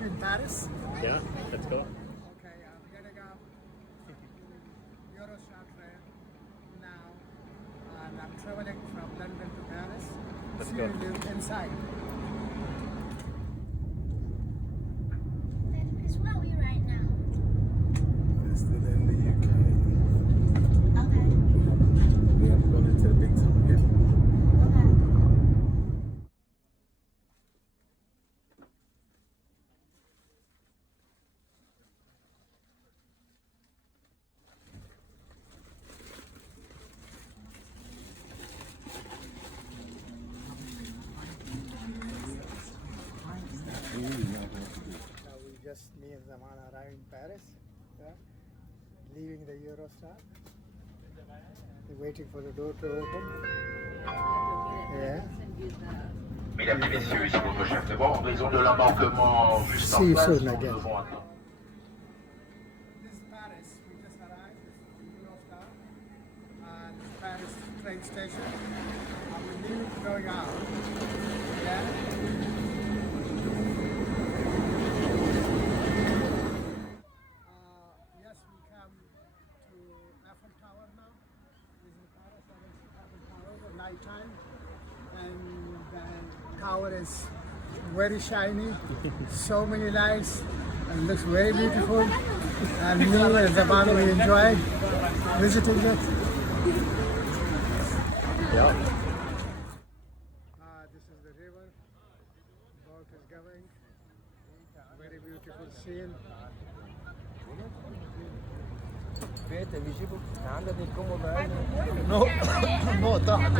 between Paris. Yeah, let's go. Okay, I'm getting up Eurostar train now, and I'm traveling from London to Paris. Let's See go. you inside. Chris, where are we right now? We're still in the UK. Okay. We haven't gone into the big town yet. Okay. We just, me and Zaman arrived in Paris, yeah, leaving the Eurostar. We're waiting for the door to open. Yeah. Mesdames et messieurs, ici votre chef de bord, en raison de l'embarquement juste See en you place, soon nous again. devons attendre. This is Paris. We just arrived. This is the Eurostar. And Paris train station. And we're leaving going out. Yeah. Yes, we come to Eiffel Tower now. This is Paris. That is Eiffel Tower at night time. And the tower is very shiny. So many lights. And looks very beautiful. And me and Zaman, we enjoy visiting it. Yeah. This is the river. Boat is going. Very beautiful scene. No, no, تحت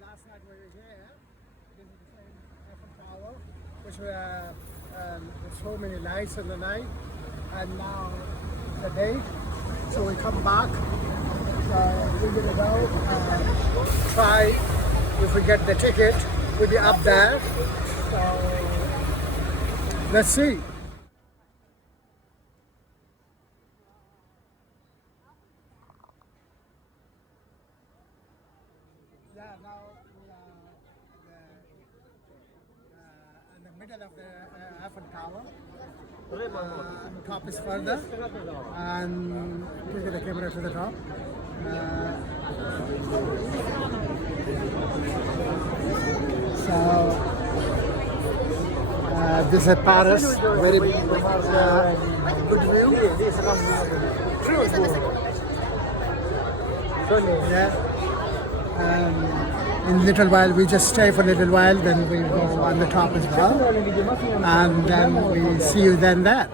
Last night we were here. This is the same Eiffel Tower, which were with so many lights in the night, and now the day. So we come back. We're gonna go try if we get the ticket. We'll be up there. So let's see. Yeah, now we are in the middle of the Eiffel Tower. Top is further, and take the camera to the top. This is Paris. Very good view. Yeah. In a little while, we just stay for a little while, then we go on the top as well, and then we see you then there.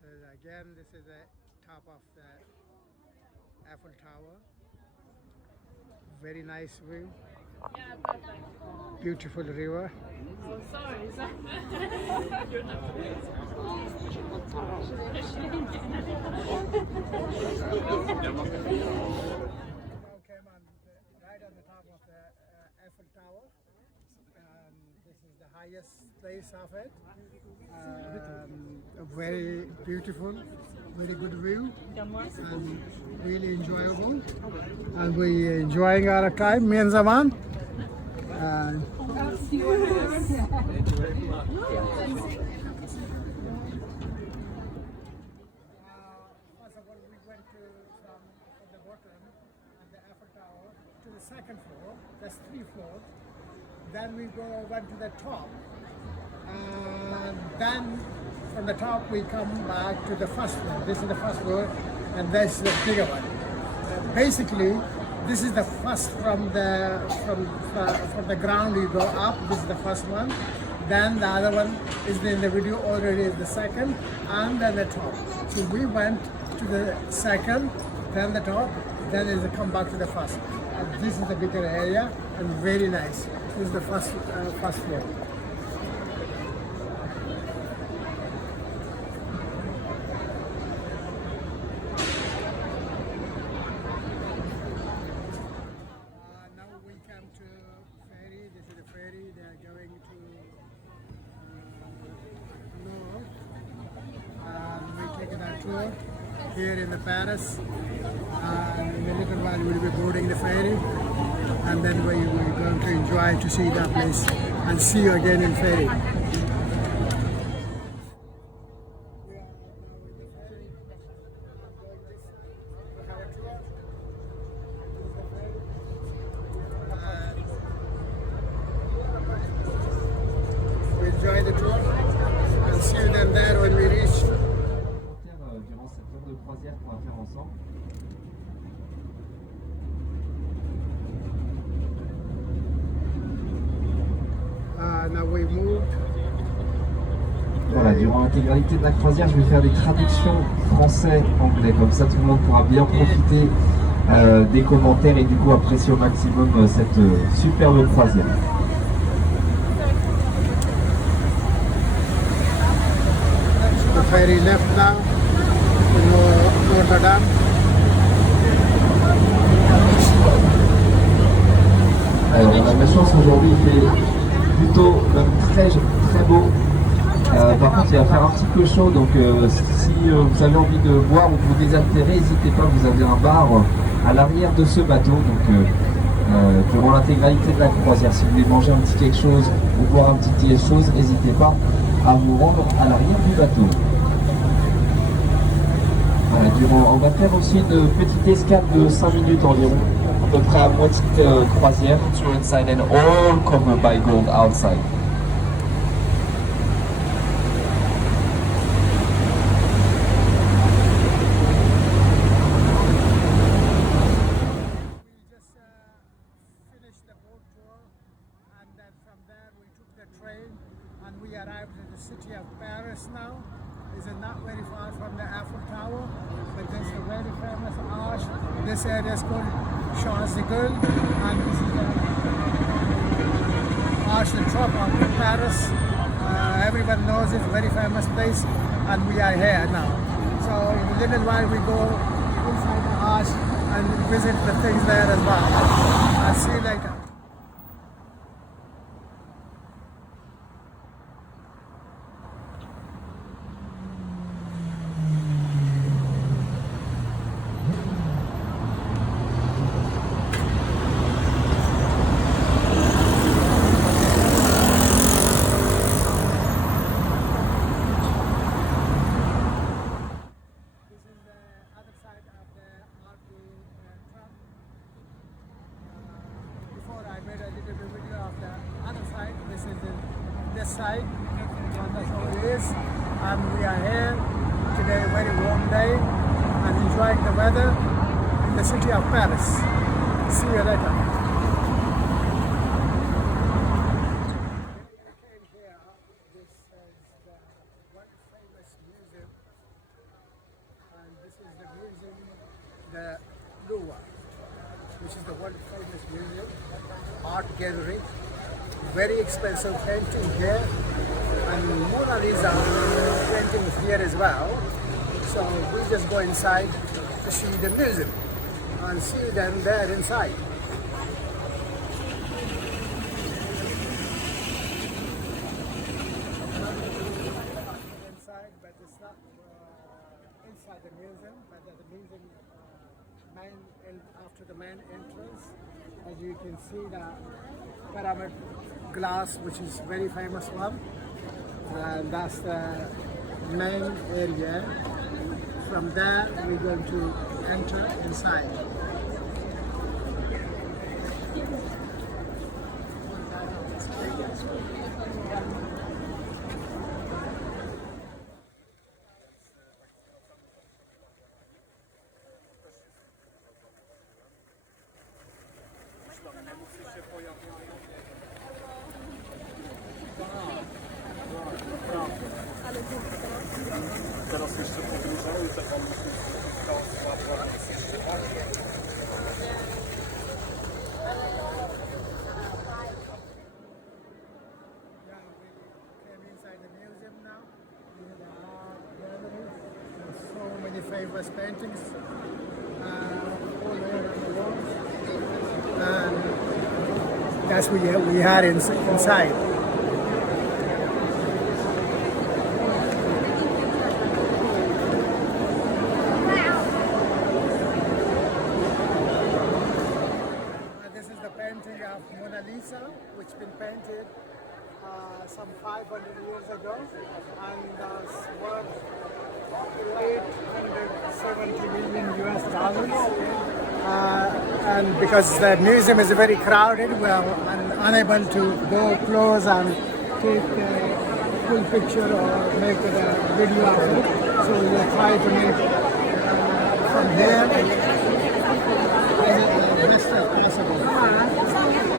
So again, this is the top of the Eiffel Tower. Very nice view. Beautiful river. Oh, sorry. You're not Came on right on the top of the Eiffel Tower, and this This is the highest place of it. Very beautiful, very good view, and really enjoyable. And we enjoying our time, me and Zaman. First of all, we went from the bottom and the Eiffel Tower to the second floor. That's 3 floors. Then we went to the top, and then from the top we come back to the first floor. This is the first floor, and that's the bigger one. Basically, this is the first from the ground. You go up. This is the first one. Then the other one is in the video already is the second, and then the top. So we went to the second, then the top, then is come back to the first. And this is the bigger area and very nice. This is the first floor. Now we come to ferry. This is the ferry. They are going to Louvre. We take a tour here in the Paris. In a little while we'll be boarding the ferry, and then we're going to enjoy to see that place and see you again in ferry. We enjoy the tour and see you then there when we reach. Durant cette heure de croisière qu'on va faire ensemble. Now we moved. Voilà, durant l'intégralité de la croisière, je vais faire des traductions français-anglais. Comme ça, tout le monde pourra bien profiter des commentaires et du coup apprécier au maximum cette superbe croisière. The ferry left now to Notre Dame. Alors, on a de la chance aujourd'hui, il fait plutôt même très beau. Par contre, il va faire un petit peu chaud, donc si vous avez envie de boire ou vous désaltérer, n'hésitez pas, vous avez un bar à l'arrière de ce bateau. Donc, durant l'intégralité de la croisière, si vous voulez manger un petit quelque chose ou boire un petit quelque chose, n'hésitez pas à vous rendre à l'arrière du bateau. Voilà, on va faire aussi une petite escale de 5 minutes environ, à peu près à moitié de croisière. Through inside and all covered by gold outside. We just finished the boat tour, and then from there we took the train and we arrived in the city of Paris now. It's not very far from the Eiffel Tower, but there's a very famous arch. This area is called Champs-Élysées, and this is the Arch de Triomphe of Paris. Everyone knows it's a very famous place, and we are here now. So in a little while we go inside the arch and visit the things there as well. I'll see you later. This is the other side of the Arc de Triomphe. Before I made a little video of the other side. This is this side, and that's how it is. And we are here today, a very warm day, and enjoying the weather in the city of Paris. See you later. We came here. This is the one famous museum. And this is the museum, the Louvre, which is the world famous museum, art gallery, very expensive painting here, and Mona Lisa painting here as well. So we just go inside to see the museum and see them there inside. museum, but there's a museum after the main entrance. As you can see, the pyramid glass, which is very famous one, and that's the main area. From there, we're going to enter inside. Teraz jeszcze podróżały, to wam Yeah, we came inside the museum now. We have a art gallery. There's so many famous paintings all over the world. And that's what we had inside. This is the painting of Mona Lisa, which been painted some 500 years ago, and worth $870 million US. And because the museum is very crowded, we are unable to go close and take a full picture or make a video of it. So we will try to make from here